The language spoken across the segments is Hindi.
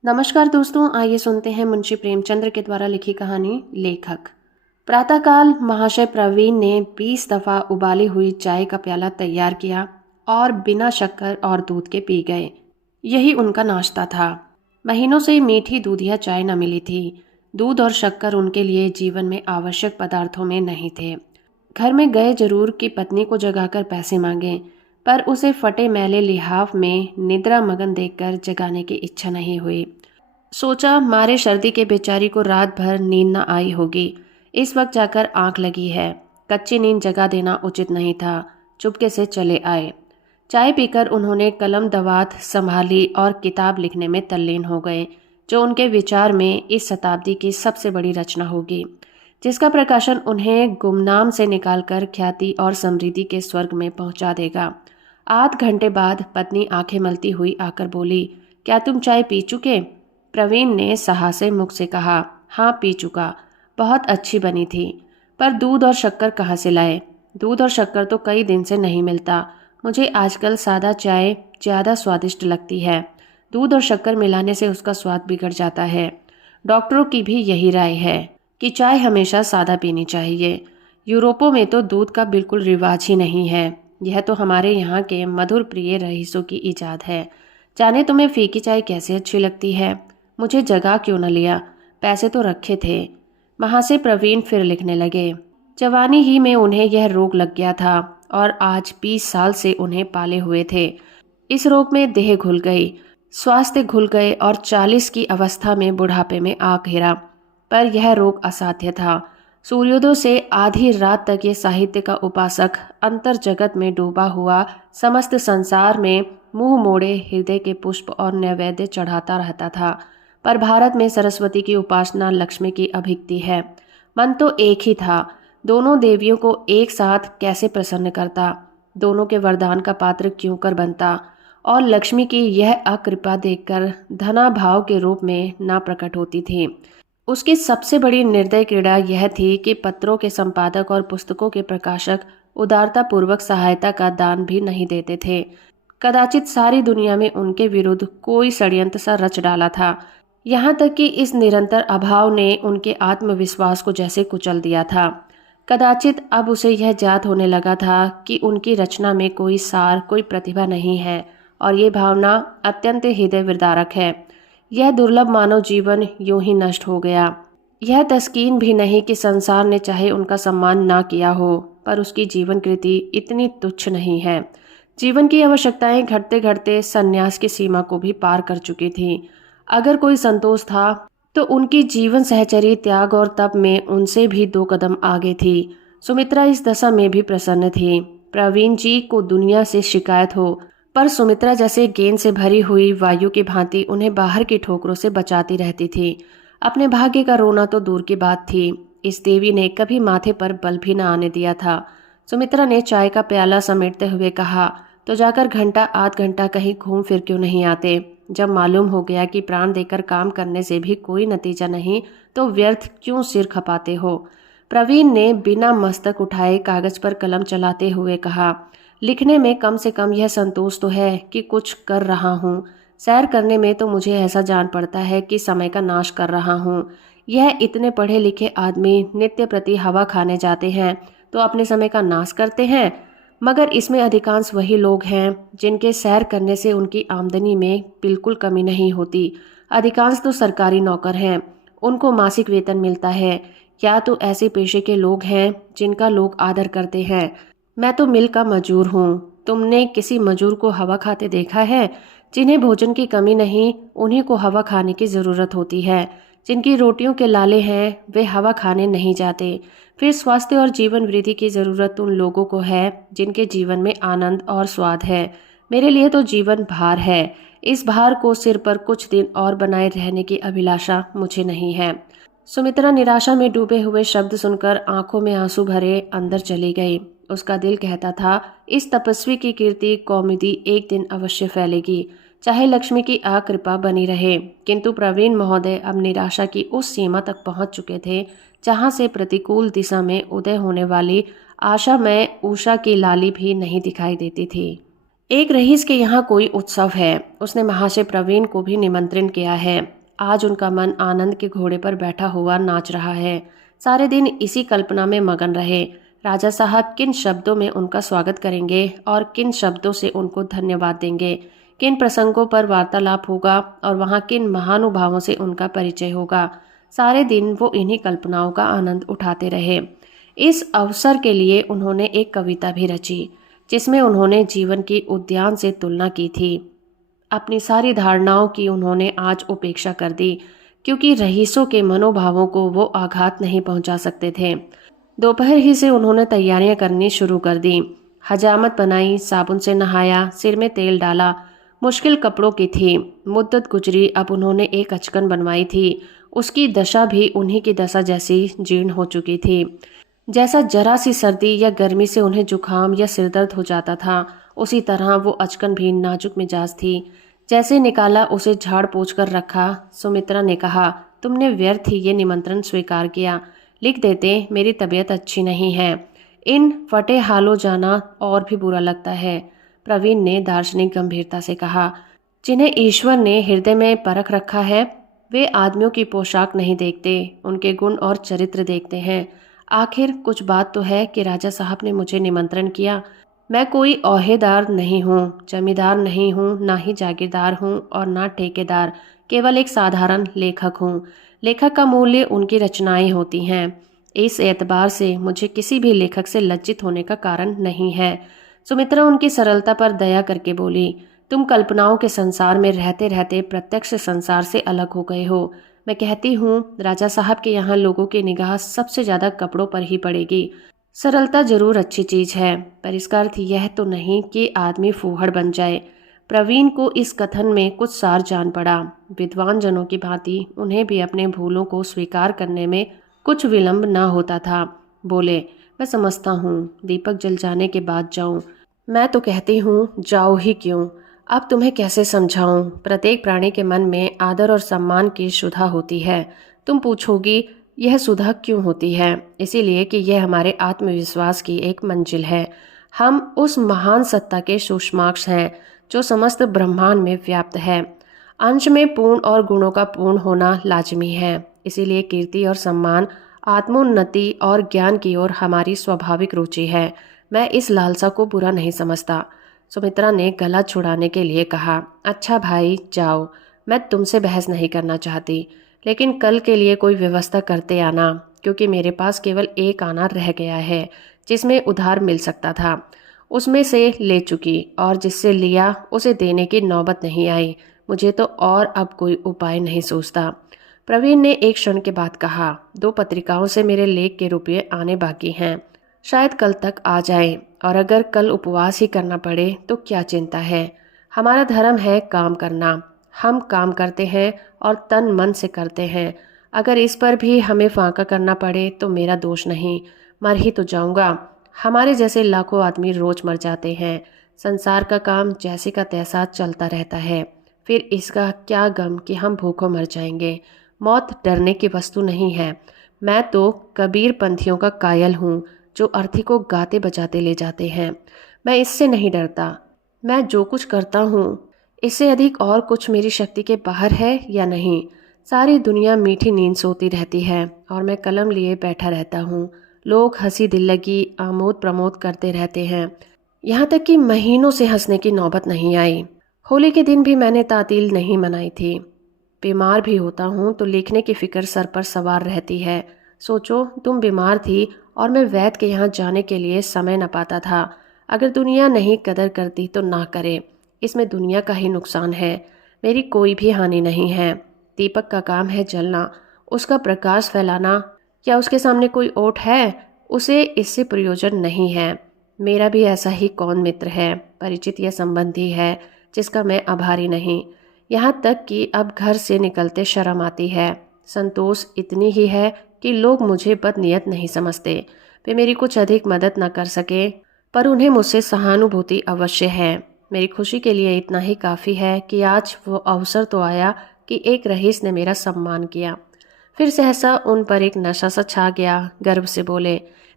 नमस्कार दोस्तों, आइए सुनते हैं मुंशी प्रेमचंद्र के द्वारा लिखी कहानी लेखक। प्रातःकाल महाशय प्रवीण ने 20 दफा उबाली हुई चाय का प्याला तैयार किया और बिना शक्कर और दूध के पी गए। यही उनका नाश्ता था। महीनों से मीठी दूधिया चाय न मिली थी। दूध और शक्कर उनके लिए जीवन में आवश्यक पदार्थों में नहीं थे। घर में गए जरूर कि पत्नी को जगाकर पैसे मांगे, पर उसे फटे मैले लिहाफ में निद्रा मगन देखकर जगाने की इच्छा नहीं हुई। सोचा मारे सर्दी के बेचारी को रात भर नींद न आई होगी, इस वक्त जाकर आंख लगी है। कच्ची नींद जगा देना उचित नहीं था। चुपके से चले आए। चाय पीकर उन्होंने कलम दवात संभाली और किताब लिखने में तल्लीन हो गए, जो उनके विचार में इस शताब्दी की सबसे बड़ी रचना होगी, जिसका प्रकाशन उन्हें गुमनाम से निकालकर ख्याति और समृद्धि के स्वर्ग में पहुंचा देगा। आध घंटे बाद पत्नी आंखें मलती हुई आकर बोली, क्या तुम चाय पी चुके? प्रवीण ने साहसे मुख से कहा, हाँ पी चुका, बहुत अच्छी बनी थी, पर दूध और शक्कर कहाँ से लाए? दूध और शक्कर तो कई दिन से नहीं मिलता। मुझे आजकल सादा चाय ज़्यादा स्वादिष्ट लगती है। दूध और शक्कर मिलाने से उसका स्वाद बिगड़ जाता है। डॉक्टरों की भी यही राय है कि चाय हमेशा सादा पीनी चाहिए। यूरोपों में तो दूध का बिल्कुल रिवाज ही नहीं है। यह तो हमारे यहाँ के मधुर प्रिय रईसों की इजाद है। जाने तुम्हें फीकी चाय कैसे अच्छी लगती है। मुझे जगा क्यों न लिया, पैसे तो रखे थे। वहाँ से प्रवीण फिर लिखने लगे। जवानी ही में उन्हें यह रोग लग गया था और आज 20 साल से उन्हें पाले हुए थे। इस रोग में देह घुल गई, स्वास्थ्य घुल गए और 40 की अवस्था में बुढ़ापे में आ घिरा। पर यह रोग असाध्य था। सूर्योदय से आधी रात तक ये साहित्य का उपासक अंतर जगत में डूबा हुआ समस्त संसार में मुंह मोड़े हृदय के पुष्प और नैवेद्य चढ़ाता रहता था। पर भारत में सरस्वती की उपासना लक्ष्मी की अभिक्ति है। मन तो एक ही था। दोनों देवियों को एक साथ कैसे प्रसन्न करता, दोनों के वरदान का पात्र क्यों कर बनता, और लक्ष्मी की यह अकृपा देखकर धना भाव के रूप में ना प्रकट होती थी। उसकी सबसे बड़ी निर्दय क्रीड़ा यह थी कि पत्रों के संपादक और पुस्तकों के प्रकाशक उदारता पूर्वक सहायता का दान भी नहीं देते थे। कदाचित सारी दुनिया में उनके विरुद्ध कोई षड्यंत्र सा रच डाला था। यहाँ तक कि इस निरंतर अभाव ने उनके आत्मविश्वास को जैसे कुचल दिया था। कदाचित अब उसे यह ज्ञात होने लगा था कि उनकी रचना में कोई सार, कोई प्रतिभा नहीं है, और ये भावना अत्यंत हृदय विदारक है। यह दुर्लभ मानव जीवन यूं ही नष्ट हो गया। यह तस्कीन भी नहीं कि संसार ने चाहे उनका सम्मान ना किया हो, पर उसकी जीवन कृति इतनी तुच्छ नहीं है। जीवन की आवश्यकताएं घटते घटते संन्यास की सीमा को भी पार कर चुकी थी। अगर कोई संतोष था तो उनकी जीवन सहचरी त्याग और तप में उनसे भी 2 कदम आगे थी। सुमित्रा इस दशा में भी प्रसन्न थी। प्रवीण जी को दुनिया से शिकायत हो, पर सुमित्रा जैसे गेंद से भरी हुई वायु की भांति उन्हें बाहर की ठोकरों से बचाती रहती थी। अपने भाग्य का रोना तो दूर की बात थी, इस देवी ने कभी माथे पर बल भी न आने दिया था। सुमित्रा ने चाय का प्याला समेटते हुए कहा, तो जाकर घंटा आध घंटा कहीं घूम फिर क्यों नहीं आते? जब मालूम हो गया कि प्राण देकर काम करने से भी कोई नतीजा नहीं, तो व्यर्थ क्यों सिर खपाते हो? प्रवीण ने बिना मस्तक उठाए कागज पर कलम चलाते हुए कहा, लिखने में कम से कम यह संतोष तो है कि कुछ कर रहा हूँ। सैर करने में तो मुझे ऐसा जान पड़ता है कि समय का नाश कर रहा हूँ। यह इतने पढ़े लिखे आदमी नित्य प्रति हवा खाने जाते हैं तो अपने समय का नाश करते हैं, मगर इसमें अधिकांश वही लोग हैं जिनके सैर करने से उनकी आमदनी में बिल्कुल कमी नहीं होती। अधिकांश तो सरकारी नौकर हैं, उनको मासिक वेतन मिलता है, या तो ऐसे पेशे के लोग हैं जिनका लोग आदर करते हैं। मैं तो मिल का मजूर हूँ। तुमने किसी मजूर को हवा खाते देखा है? जिन्हें भोजन की कमी नहीं, उन्हीं को हवा खाने की ज़रूरत होती है। जिनकी रोटियों के लाले हैं वे हवा खाने नहीं जाते। फिर स्वास्थ्य और जीवन वृद्धि की ज़रूरत उन लोगों को है जिनके जीवन में आनंद और स्वाद है। मेरे लिए तो जीवन भार है। इस भार को सिर पर कुछ दिन और बनाए रहने की अभिलाषा मुझे नहीं है। सुमित्रा निराशा में डूबे हुए शब्द सुनकर आंखों में आंसू भरे अंदर चली गई। उसका दिल कहता था, इस तपस्वी की कीर्ति कौमुदी एक दिन अवश्य फैलेगी, चाहे लक्ष्मी की अकृपा बनी रहे। किंतु प्रवीण महोदय अब निराशा की उस सीमा तक पहुंच चुके थे जहां से प्रतिकूल दिशा में उदय होने वाली आशा में उषा की लाली भी नहीं दिखाई देती थी। एक रईस के यहाँ कोई उत्सव है। उसने महाशय प्रवीण को भी निमंत्रण किया है। आज उनका मन आनंद के घोड़े पर बैठा हुआ नाच रहा है। सारे दिन इसी कल्पना में मगन रहे। राजा साहब किन शब्दों में उनका स्वागत करेंगे और किन शब्दों से उनको धन्यवाद देंगे, किन प्रसंगों पर वार्तालाप होगा और वहाँ किन महानुभावों से उनका परिचय होगा। सारे दिन वो इन्हीं कल्पनाओं का आनंद उठाते रहे। इस अवसर के लिए उन्होंने एक कविता भी रची, जिसमें उन्होंने जीवन की उद्यान से तुलना की थी। अपनी सारी धारणाओं की उन्होंने आज उपेक्षा कर दी, क्योंकि रईसों के मनोभावों को वो आघात नहीं पहुंचा सकते थे। दोपहर ही से उन्होंने तैयारियां करनी शुरू कर दी। हजामत बनाई, साबुन से नहाया, सिर में तेल डाला। मुश्किल कपड़ों की थी। मुद्दत गुजरी, अब उन्होंने एक अचकन बनवाई थी। उसकी दशा भी उन्हीं की दशा जैसी जीर्ण हो चुकी थी। जैसा जरा सी सर्दी या गर्मी से उन्हें जुखाम या सिरदर्द हो जाता था, उसी तरह वो अचकन भी नाजुक मिजाज थी। जैसे निकाला उसे झाड़ पोंछ कर रखा। सुमित्रा ने कहा, तुमने व्यर्थ ही ये निमंत्रण स्वीकार किया। लिख देते, मेरी तबीयत अच्छी नहीं है। इन फटे हालों जाना और भी बुरा लगता है। प्रवीण ने दार्शनिक गंभीरता से कहा, जिन्हें ईश्वर ने हृदय में परख रखा है, वे आदमियों की पोशाक नहीं देखते, उनके गुण और चरित्र देखते हैं। आखिर कुछ बात तो है कि राजा साहब ने मुझे निमंत्रण किया। मैं कोई ओहेदार नहीं हूँ, जमींदार नहीं हूँ, ना ही जागीरदार हूँ और ना ठेकेदार, केवल एक साधारण लेखक हूँ। लेखक का मूल्य उनकी रचनाएं होती हैं। इस एतबार से मुझे किसी भी लेखक से लज्जित होने का कारण नहीं है। सुमित्रा उनकी सरलता पर दया करके बोली, तुम कल्पनाओं के संसार में रहते रहते प्रत्यक्ष संसार से अलग हो गए हो। मैं कहती हूँ, राजा साहब के यहाँ लोगों की निगाह सबसे ज्यादा कपड़ों पर ही पड़ेगी। सरलता जरूर अच्छी चीज है, पर इसका अर्थ यह तो नहीं कि आदमी फूहड़ बन जाए। प्रवीण को इस कथन में कुछ सार जान पड़ा। विद्वान जनों की भांति उन्हें भी अपने भूलों को स्वीकार करने में कुछ विलंब न होता था। बोले, मैं समझता हूँ, दीपक जल जाने के बाद जाऊं। मैं तो कहती हूँ, जाओ ही क्यों। अब तुम्हें कैसे समझाऊं। प्रत्येक प्राणी के मन में आदर और सम्मान की सुधा होती है। तुम पूछोगी, यह सुधा क्यों होती है? इसीलिए कि यह हमारे आत्मविश्वास की एक मंजिल है। हम उस महान सत्ता के सूक्ष्मांश हैं जो समस्त ब्रह्मांड में व्याप्त है। अंश में पूर्ण और गुणों का पूर्ण होना लाजमी है। इसीलिए कीर्ति और सम्मान, आत्मोन्नति और ज्ञान की ओर हमारी स्वाभाविक रुचि है। मैं इस लालसा को बुरा नहीं समझता। सुमित्रा ने गला छुड़ाने के लिए कहा, अच्छा भाई जाओ, मैं तुमसे बहस नहीं करना चाहती, लेकिन कल के लिए कोई व्यवस्था करते आना, क्योंकि मेरे पास केवल एक आना रह गया है जिसमें उधार मिल सकता था। उसमें से ले चुकी और जिससे लिया उसे देने की नौबत नहीं आई। मुझे तो और अब कोई उपाय नहीं सूझता। प्रवीण ने एक क्षण के बाद कहा, 2 पत्रिकाओं से मेरे लेख के रुपये आने बाकी हैं, शायद कल तक आ जाए, और अगर कल उपवास ही करना पड़े तो क्या चिंता है। हमारा धर्म है काम करना। हम काम करते हैं और तन मन से करते हैं। अगर इस पर भी हमें फांका करना पड़े तो मेरा दोष नहीं, मर ही तो जाऊंगा। हमारे जैसे लाखों आदमी रोज मर जाते हैं। संसार का काम जैसे का तैसा चलता रहता है। फिर इसका क्या गम कि हम भूखों मर जाएंगे। मौत डरने की वस्तु नहीं है। मैं तो कबीर पंथियों का कायल हूँ, जो अर्थी को गाते बजाते ले जाते हैं। मैं इससे नहीं डरता। मैं जो कुछ करता हूँ, इससे अधिक और कुछ मेरी शक्ति के बाहर है या नहीं। सारी दुनिया मीठी नींद सोती रहती है और मैं कलम लिए बैठा रहता हूँ। लोग हंसी दिल लगी आमोद प्रमोद करते रहते हैं। यहाँ तक कि महीनों से हंसने की नौबत नहीं आई। होली के दिन भी मैंने तातील नहीं मनाई थी। बीमार भी होता हूँ तो लिखने की फिक्र सर पर सवार रहती है। सोचो, तुम बीमार थी और मैं वैद्य के यहाँ जाने के लिए समय न पाता था। अगर दुनिया नहीं कदर करती तो ना करे। इसमें दुनिया का ही नुकसान है, मेरी कोई भी हानि नहीं है। दीपक का काम है जलना, उसका प्रकाश फैलाना। क्या उसके सामने कोई ओट है? उसे इससे प्रयोजन नहीं है। मेरा भी ऐसा ही कौन मित्र है, परिचित या संबंधी है जिसका मैं आभारी नहीं। यहाँ तक कि अब घर से निकलते शर्म आती है। संतोष इतनी ही है कि लोग मुझे बदनीयत नहीं समझते। वे मेरी कुछ अधिक मदद न कर सके, पर उन्हें मुझसे सहानुभूति अवश्य है। मेरी खुशी के लिए इतना ही काफ़ी है कि आज वो अवसर तो आया कि एक रईस ने मेरा सम्मान किया। फिर सहसा उन पर एक नशा सा छा गया। गर्व से बोले,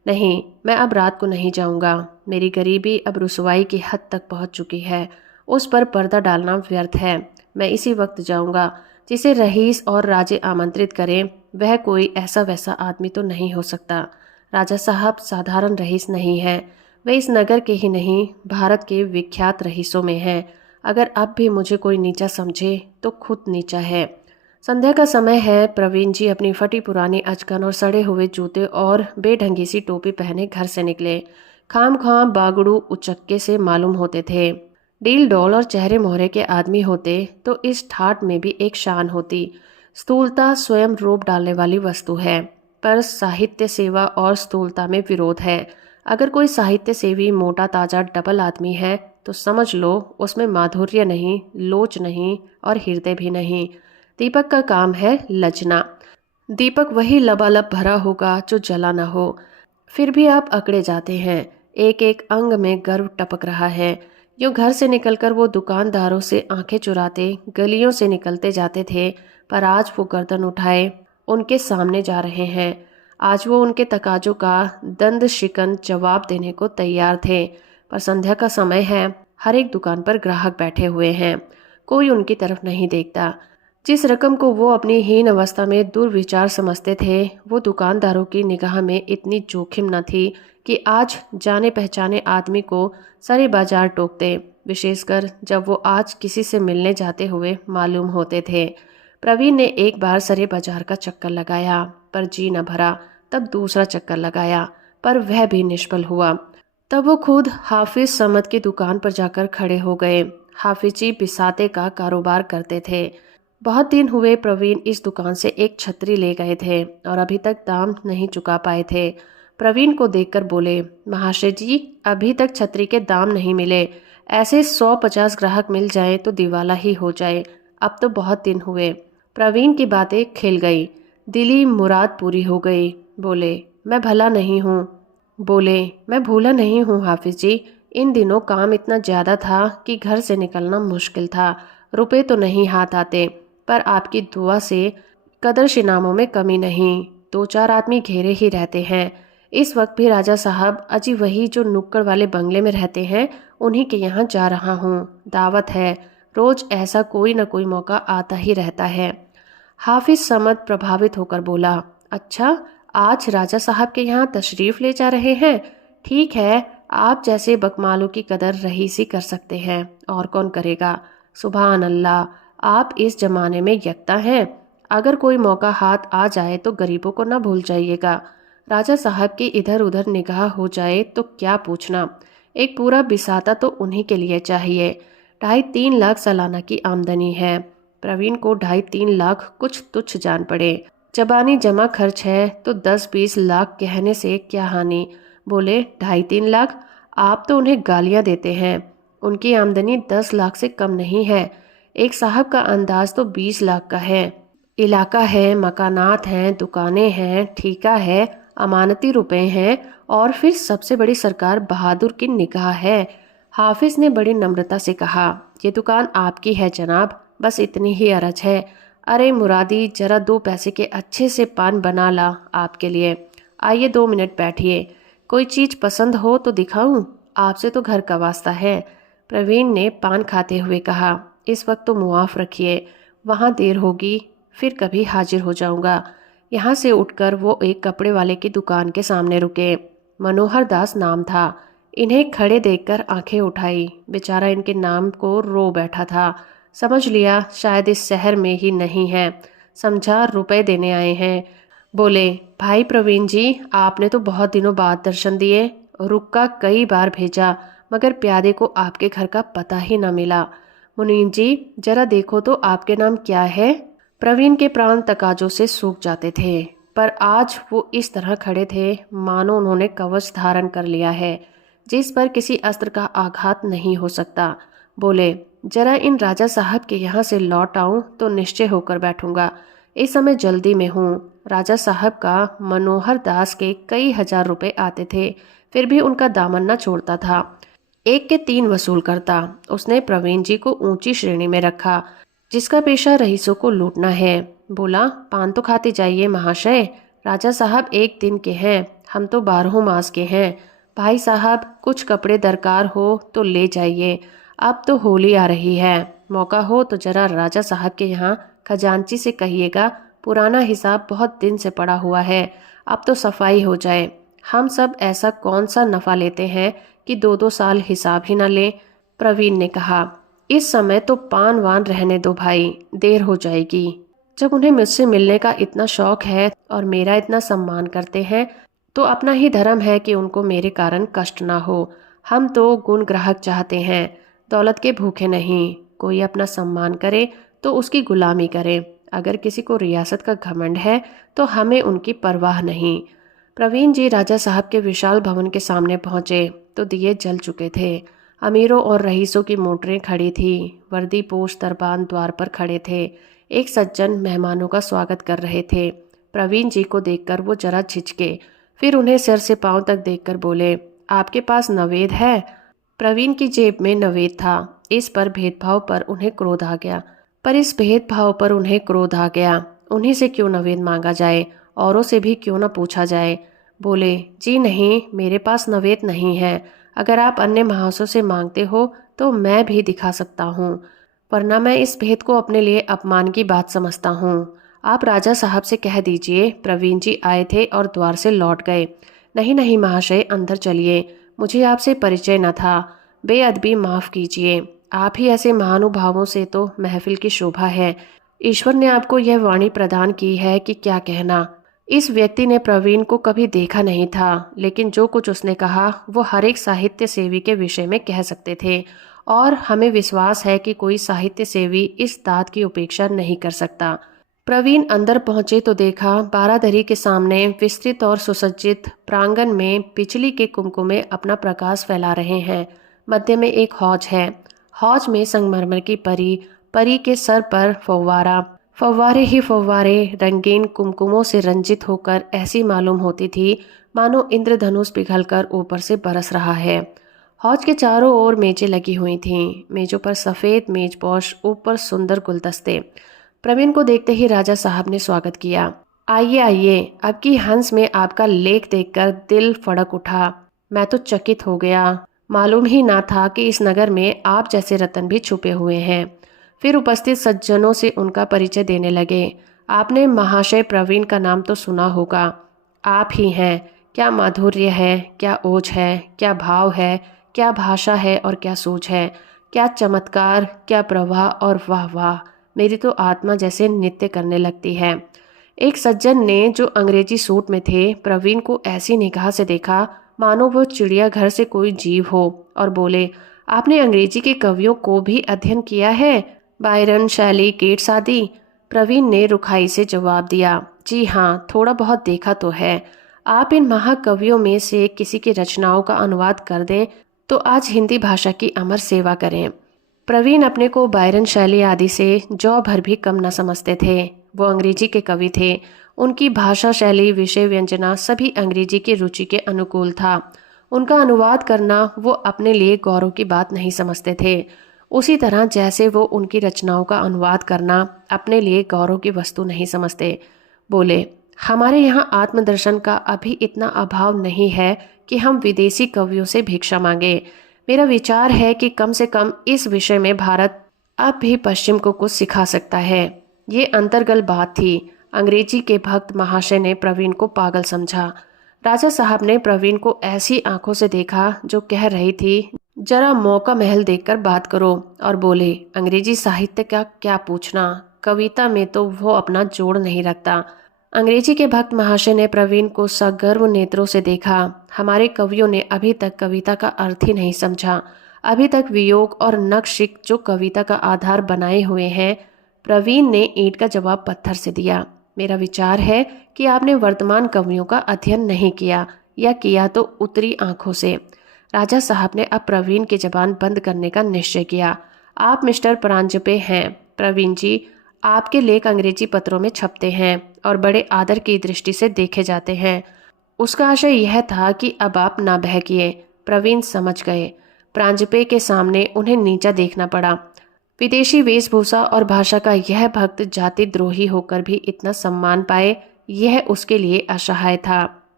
नहीं, मैं अब रात को नहीं जाऊंगा। मेरी गरीबी अब रुसवाई की हद तक पहुंच चुकी है। उस पर पर्दा डालना व्यर्थ है। मैं इसी वक्त जाऊंगा। जिसे रईस और राजे आमंत्रित करें वह कोई ऐसा वैसा आदमी तो नहीं हो सकता। राजा साहब साधारण रईस नहीं है। वे इस नगर के ही नहीं, भारत के विख्यात रईसों में हैं। अगर अब भी मुझे कोई नीचा समझे तो खुद नीचा है। संध्या का समय है। प्रवीण जी अपनी फटी पुरानी अचकन और सड़े हुए जूते और बेढंगी सी टोपी पहने घर से निकले। खाम खाम बागड़ू उचक्के से मालूम होते थे। डील डॉल और चेहरे मोहरे के आदमी होते तो इस ठाट में भी एक शान होती। स्थूलता स्वयं रूप डालने वाली वस्तु है, पर साहित्य सेवा और स्थूलता में विरोध है। अगर कोई साहित्य सेवी मोटा ताजा डबल आदमी है तो समझ लो उसमें माधुर्य नहीं, लोच नहीं और हृदय भी नहीं। दीपक का काम है लजना। दीपक वही लबालब भरा होगा जो जला न हो। फिर भी आप अकड़े जाते हैं। एक एक अंग में गर्व टपक रहा है। यूं घर से निकलकर वो दुकानदारों से आंखें चुराते गलियों से निकलते जाते थे, पर आज वो गर्दन उठाए उनके सामने जा रहे हैं। आज वो उनके तकाजों का दंड शिकन जवाब देने को तैयार थे। पर संध्या का समय है। हर एक दुकान पर ग्राहक बैठे हुए हैं। कोई उनकी तरफ नहीं देखता। जिस रकम को वो अपनी हीन अवस्था में दुर्विचार समझते थे, वो दुकानदारों की निगाह में इतनी जोखिम न थी कि आज जाने पहचाने आदमी को सरे बाजार टोकते, विशेषकर जब वो आज किसी से मिलने जाते हुए मालूम होते थे। प्रवीण ने एक बार सरे बाजार का चक्कर लगाया, पर जी न भरा। तब दूसरा चक्कर लगाया, पर वह भी निष्फल हुआ। तब वो खुद हाफिज समद की दुकान पर जाकर खड़े हो गए। हाफिज जी बिसाते का कारोबार करते थे। बहुत दिन हुए प्रवीण इस दुकान से एक छतरी ले गए थे और अभी तक दाम नहीं चुका पाए थे। प्रवीण को देखकर बोले, महाशय जी, अभी तक छतरी के दाम नहीं मिले। ऐसे 150 ग्राहक मिल जाए तो दिवाला ही हो जाए। अब तो बहुत दिन हुए। प्रवीण की बातें खिल गई। दिली मुराद पूरी हो गई। बोले, मैं भला नहीं हूँ। बोले, मैं भूला नहीं हूँ हाफिज जी। इन दिनों काम इतना ज़्यादा था कि घर से निकलना मुश्किल था। रुपए तो नहीं हाथ आते, पर आपकी दुआ से कदर-शिनामों में कमी नहीं। 2-4 आदमी घेरे ही रहते हैं। इस वक्त भी राजा साहब अजी वही जो नुक्कड़ वाले बंगले में रहते हैं, उन्हीं के यहाँ जा रहा हूँ। दावत है। रोज ऐसा कोई न कोई मौका आता ही रहता है। हाफिज समद प्रभावित होकर बोला, अच्छा, आज राजा साहब के यहाँ तशरीफ ले जा रहे हैं। ठीक है, आप जैसे बकमालों की कदर रईस ही कर सकते हैं, और कौन करेगा। सुभान अल्लाह, आप इस जमाने में यकता हैं। अगर कोई मौका हाथ आ जाए तो गरीबों को न भूल जाइएगा। राजा साहब की इधर उधर निगाह हो जाए तो क्या पूछना। एक पूरा बिसाता तो उन्हीं के लिए चाहिए। 2.5-3 लाख सालाना की आमदनी है। प्रवीण को 2.5-3 लाख कुछ तुच्छ जान पड़े। जबानी जमा खर्च है तो 10-20 लाख कहने से क्या हानि। बोले, 2.5-3 लाख? आप तो उन्हें गालियां देते हैं। उनकी आमदनी 10 लाख से कम नहीं है। एक साहब का अंदाज तो 20 लाख का है। इलाका है, मकानात हैं, दुकानें हैं, ठेका है, अमानती रुपए हैं, और फिर सबसे बड़ी सरकार बहादुर की निगाह है। हाफिज ने बड़ी नम्रता से कहा, ये दुकान आपकी है जनाब, बस इतनी ही अरज है। अरे मुरादी, जरा 2 पैसे के अच्छे से पान बना ला आपके लिए। आइए 2 मिनट बैठिए। कोई चीज़ पसंद हो तो दिखाऊं? आपसे तो घर का वास्ता है। प्रवीण ने पान खाते हुए कहा, इस वक्त तो मुआफ़ रखिए, वहाँ देर होगी, फिर कभी हाजिर हो जाऊंगा। यहाँ से उठकर वो एक कपड़े वाले की दुकान के सामने रुके। मनोहर दास नाम था। इन्हें खड़े देखकर आंखें उठाई। बेचारा इनके नाम को रो बैठा था। समझ लिया शायद इस शहर में ही नहीं है। समझा रुपए देने आए हैं। बोले, भाई प्रवीण जी, आपने तो बहुत दिनों बाद दर्शन दिए। रुक्का कई बार भेजा, मगर प्यादे को आपके घर का पता ही न मिला। मुनीम जी, जरा देखो तो आपके नाम क्या है। प्रवीण के प्राण तकाजों से सूख जाते थे, पर आज वो इस तरह खड़े थे मानो उन्होंने कवच धारण कर लिया है, जिस पर किसी अस्त्र का आघात नहीं हो सकता। बोले, जरा इन राजा साहब के यहाँ से लौट आऊं तो निश्चय होकर बैठूंगा। इस समय जल्दी में हूँ। राजा साहब का मनोहर दास के कई हजार रुपए आते थे, फिर भी उनका दामन न छोड़ता था। 1 के 3 वसूल करता। उसने प्रवीण जी को ऊंची श्रेणी में रखा, जिसका पेशा रईसों को लूटना है। बोला, पान तो खाते जाइए महाशय, राजा साहब एक दिन के हैं, हम तो 12 मास के हैं। भाई साहब, कुछ कपड़े दरकार हो तो ले जाइए। अब तो होली आ रही है, मौका हो तो जरा राजा साहब के यहाँ खजांची से कहिएगा, पुराना हिसाब बहुत दिन से पड़ा हुआ है, अब तो सफाई हो जाए। हम सब ऐसा कौन सा नफा लेते हैं कि 2-2 साल हिसाब ही ना लें। प्रवीण ने कहा, इस समय तो पान वान रहने दो भाई, देर हो जाएगी। जब उन्हें मुझसे मिलने का इतना शौक है और मेरा इतना सम्मान करते हैं तो अपना ही धर्म है कि उनको मेरे कारण कष्ट ना हो। हम तो गुण ग्राहक चाहते हैं, दौलत के भूखे नहीं। कोई अपना सम्मान करे तो उसकी गुलामी करे। अगर किसी को रियासत का घमंड है तो हमें उनकी परवाह नहीं। प्रवीण जी राजा साहब के विशाल भवन के सामने पहुंचे तो दिए जल चुके थे। अमीरों और रईसों की मोटरें खड़ी थी। वर्दी पोश दरबान द्वार पर खड़े थे। एक सज्जन मेहमानों का स्वागत कर रहे थे। प्रवीण जी को देखकर वो जरा झिझके, फिर उन्हें सिर से पांव तक देखकर बोले, आपके पास नवेद है? प्रवीण की जेब में नवेद था। इस भेदभाव पर उन्हें क्रोध आ गया उन्हीं से क्यों नवेद मांगा जाए, औरों से भी क्यों न पूछा जाए। बोले, जी नहीं, मेरे पास नवेद नहीं है। अगर आप अन्य महाशयों से मांगते हो तो मैं भी दिखा सकता हूँ, वरना मैं इस भेद को अपने लिए अपमान की बात समझता हूँ। आप राजा साहब से कह दीजिए प्रवीण जी आए थे और द्वार से लौट गए। नहीं नहीं महाशय, अंदर चलिए, मुझे आपसे परिचय न था। बेअदबी माफ कीजिए। आप ही ऐसे महानुभावों से तो महफिल की शोभा है। ईश्वर ने आपको यह वाणी प्रदान की है कि क्या कहना। इस व्यक्ति ने प्रवीण को कभी देखा नहीं था, लेकिन जो कुछ उसने कहा वो हर एक साहित्य सेवी के विषय में कह सकते थे, और हमें विश्वास है कि कोई साहित्य सेवी इस दात की उपेक्षा नहीं कर सकता। प्रवीण अंदर पहुंचे तो देखा बारादरी के सामने विस्तृत और सुसज्जित प्रांगण में बिजली के कुमकुमे अपना प्रकाश फैला रहे हैं। मध्य में एक हौज है। हौज में संगमरमर की परी, परी के सर पर फव्वारा, फव्वारे ही फव्वारे रंगीन कुमकुमों से रंजित होकर ऐसी मालूम होती थी मानो इंद्रधनुष पिघलकर ऊपर से बरस रहा है। हौज के चारों ओर मेजें लगी हुई थीं। मेजों पर सफ़ेद मेजपोश, ऊपर सुंदर गुलदस्ते। प्रवीण को देखते ही राजा साहब ने स्वागत किया। आइए आइए, अब की हंस में आपका लेख देखकर दिल फड़क उठा। मैं तो चकित हो गया, मालूम ही ना था कि इस नगर में आप जैसे रतन भी छुपे हुए हैं। फिर उपस्थित सज्जनों से उनका परिचय देने लगे। आपने महाशय प्रवीण का नाम तो सुना होगा। आप ही हैं। क्या माधुर्य है, क्या ओज है, क्या भाव है, क्या भाषा है और क्या सोच है, क्या चमत्कार, क्या प्रवाह और वाह वाह, मेरी तो आत्मा जैसे नृत्य करने लगती है। एक सज्जन ने, जो अंग्रेजी सूट में थे, प्रवीण को ऐसी निगाह से देखा मानो वो चिड़ियाघर से कोई जीव हो, और बोले, आपने अंग्रेजी के कवियों को भी अध्ययन किया है? बायरन, शैली, केट्स आदि? प्रवीण ने रुखाई से जवाब दिया, जी हाँ, थोड़ा बहुत देखा तो है। आप इन महाकवियों में से किसी की रचनाओं का अनुवाद कर दें तो आज हिंदी भाषा की अमर सेवा करें। प्रवीण अपने को बायरन, शैली आदि से जौ भर भी कम न समझते थे। वो अंग्रेजी के कवि थे। उनकी भाषा, शैली, विषय, व्यंजना सभी अंग्रेजी की रुचि के अनुकूल था। उनका अनुवाद करना वो अपने लिए गौरव की बात नहीं समझते थे, उसी तरह जैसे वो उनकी रचनाओं का अनुवाद करना अपने लिए गौरव की वस्तु नहीं समझते। बोले, हमारे यहाँ आत्मदर्शन का अभी इतना अभाव नहीं है कि हम विदेशी कवियों से भिक्षा मांगे। मेरा विचार है कि कम से कम इस विषय में भारत अब भी पश्चिम को कुछ सिखा सकता है। ये अंतर्गल बात थी। अंग्रेजी के भक्त महाशय ने प्रवीण को पागल समझा। राजा साहब ने प्रवीण को ऐसी आंखों से देखा जो कह रही थी, जरा मौका महल देखकर बात करो, और बोले, अंग्रेजी साहित्य का क्या पूछना, कविता में तो वो अपना जोड़ नहीं रखता। अंग्रेजी के भक्त महाशय ने प्रवीण को सगर्व नेत्रों से देखा। हमारे कवियों ने अभी तक कविता का अर्थ ही नहीं समझा। अभी तक वियोग और नक्शिक जो कविता का आधार बनाए हुए हैं। प्रवीण ने ईंट का जवाब पत्थर से दिया। मेरा विचार है कि आपने वर्तमान कवियों का अध्ययन नहीं किया, या किया तो उतरी आंखों से। राजा साहब ने अब प्रवीण की जबान बंद करने का निश्चय किया। आप मिस्टर परांजपे हैं। प्रवीण जी, आपके लेख अंग्रेजी पत्रों में छपते हैं और बड़े आदर की दृष्टि से देखे जाते हैं। उसका आशय यह था कि अब आप ना बहकिए। प्रवीण समझ गए। प्रांजपे के सामने उन्हें नीचा देखना पड़ा। विदेशी वेशभूषा और भाषा का यह भक्त जाति द्रोही होकर भी इतना सम्मान पाए, यह उसके लिए असहाय था।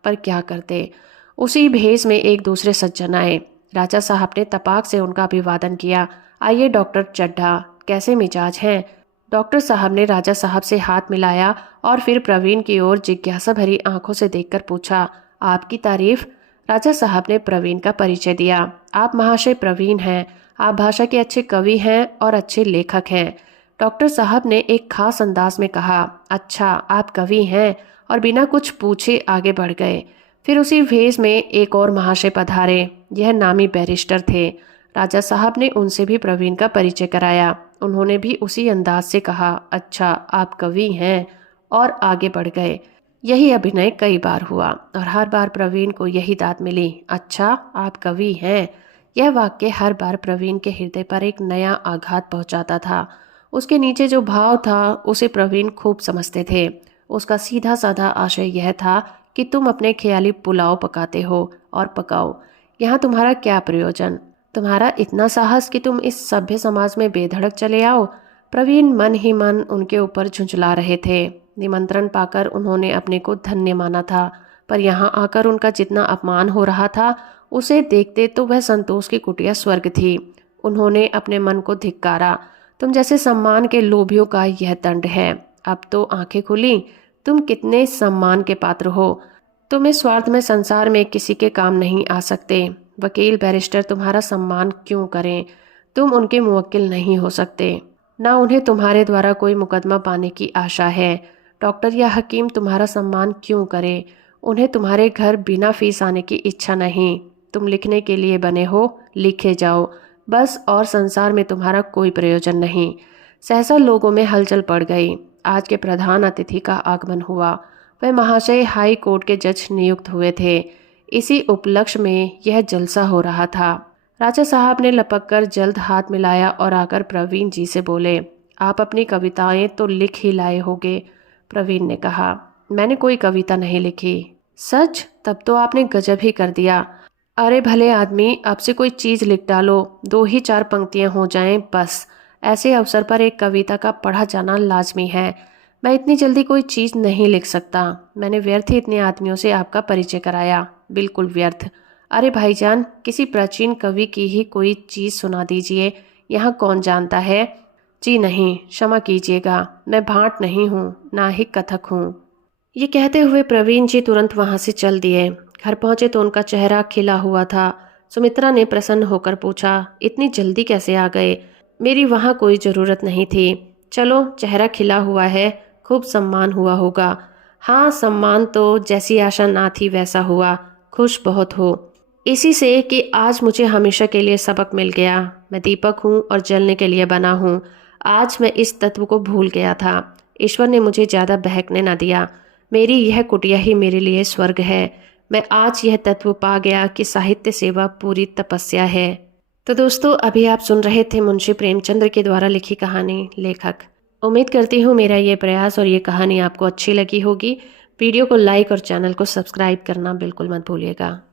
पर क्या करते। उसी भेष में एक दूसरे सज्जन आए। राजा साहब ने तपाक से उनका अभिवादन किया। आइए डॉक्टर चड्ढा, कैसे मिजाज हैं? डॉक्टर साहब ने राजा साहब से हाथ मिलाया और फिर प्रवीण की ओर जिज्ञासा भरी आंखों से देखकर पूछा, आपकी तारीफ? राजा साहब ने प्रवीण का परिचय दिया। आप महाशय प्रवीण हैं। आप भाषा के अच्छे कवि हैं और अच्छे लेखक हैं। डॉक्टर साहब ने एक खास अंदाज में कहा, अच्छा आप कवि हैं, और बिना कुछ पूछे आगे बढ़ गए। फिर उसी भेष में एक और महाशय पधारे। यह नामी बैरिस्टर थे। राजा साहब ने उनसे भी प्रवीण का परिचय कराया। उन्होंने भी उसी अंदाज से कहा, अच्छा आप कवि हैं, और आगे बढ़ गए। यही अभिनय कई बार हुआ और हर बार प्रवीण को यही दाद मिली, अच्छा आप कवि हैं। यह वाक्य हर बार प्रवीण के हृदय पर एक नया आघात पहुंचाता था। उसके नीचे जो भाव था उसे प्रवीण खूब समझते थे। उसका सीधा साधा आशय यह था कि तुम अपने ख्याली पुलाव पकाते हो और पकाओ, यहाँ तुम्हारा क्या प्रयोजन? तुम्हारा इतना साहस कि तुम इस सभ्य समाज में बेधड़क चले आओ। प्रवीण मन ही मन उनके ऊपर झुंझला रहे थे। निमंत्रण पाकर उन्होंने अपने को धन्य माना था, पर यहाँ आकर उनका जितना अपमान हो रहा था उसे देखते तो वह संतोष की कुटिया स्वर्ग थी। उन्होंने अपने मन को धिक्कारा। तुम जैसे सम्मान के लोभियों का यह दंड है। अब तो आंखें खुली, तुम कितने सम्मान के पात्र हो। तुम इस स्वार्थ में संसार में किसी के काम नहीं आ सकते। वकील बैरिस्टर तुम्हारा सम्मान क्यों करें? तुम उनके मुवक्किल नहीं हो सकते, ना उन्हें तुम्हारे द्वारा कोई मुकदमा पाने की आशा है। डॉक्टर या हकीम तुम्हारा सम्मान क्यों करे? उन्हें तुम्हारे घर बिना फीस आने की इच्छा नहीं। तुम लिखने के लिए बने हो, लिखे जाओ बस, और संसार में तुम्हारा कोई प्रयोजन नहीं। सहसा लोगों में हलचल पड़ गई। आज के प्रधान अतिथि का आगमन हुआ। वह महाशय हाई कोर्ट के जज नियुक्त हुए थे। इसी उपलक्ष्य में यह जलसा हो रहा था। राजा साहब ने लपककर जल्द हाथ मिलाया और आकर प्रवीण जी से बोले, आप अपनी कविताएं तो लिख ही लाए होगे। प्रवीण ने कहा, मैंने कोई कविता नहीं लिखी। सच? तब तो आपने गजब ही कर दिया। अरे भले आदमी, आपसे कोई चीज़ लिख डालो, 2 ही 4 पंक्तियां हो जाएं बस। ऐसे अवसर पर एक कविता का पढ़ा जाना लाजमी है। मैं इतनी जल्दी कोई चीज़ नहीं लिख सकता। मैंने व्यर्थ ही इतने आदमियों से आपका परिचय कराया, बिल्कुल व्यर्थ। अरे भाईजान, किसी प्राचीन कवि की ही कोई चीज़ सुना दीजिए, यहाँ कौन जानता है। जी नहीं, क्षमा कीजिएगा, मैं भाट नहीं हूँ, ना ही कथक हूँ। ये कहते हुए प्रवीण जी तुरंत वहाँ से चल दिए। घर पहुँचे तो उनका चेहरा खिला हुआ था। सुमित्रा ने प्रसन्न होकर पूछा, इतनी जल्दी कैसे आ गए? मेरी वहाँ कोई ज़रूरत नहीं थी। चलो, चेहरा खिला हुआ है, खूब सम्मान हुआ होगा। हाँ, सम्मान तो जैसी आशा ना थी वैसा हुआ। खुश बहुत हो इसी से कि आज मुझे हमेशा के लिए सबक मिल गया। मैं दीपक हूँ और जलने के लिए बना हूँ। आज मैं इस तत्व को भूल गया था। ईश्वर ने मुझे ज़्यादा बहकने ना दिया। मेरी यह कुटिया ही मेरे लिए स्वर्ग है। मैं आज यह तत्व पा गया कि साहित्य सेवा पूरी तपस्या है। तो दोस्तों, अभी आप सुन रहे थे मुंशी प्रेमचंद्र के द्वारा लिखी कहानी लेखक। उम्मीद करती हूँ मेरा ये प्रयास और ये कहानी आपको अच्छी लगी होगी। वीडियो को लाइक और चैनल को सब्सक्राइब करना बिल्कुल मत भूलिएगा।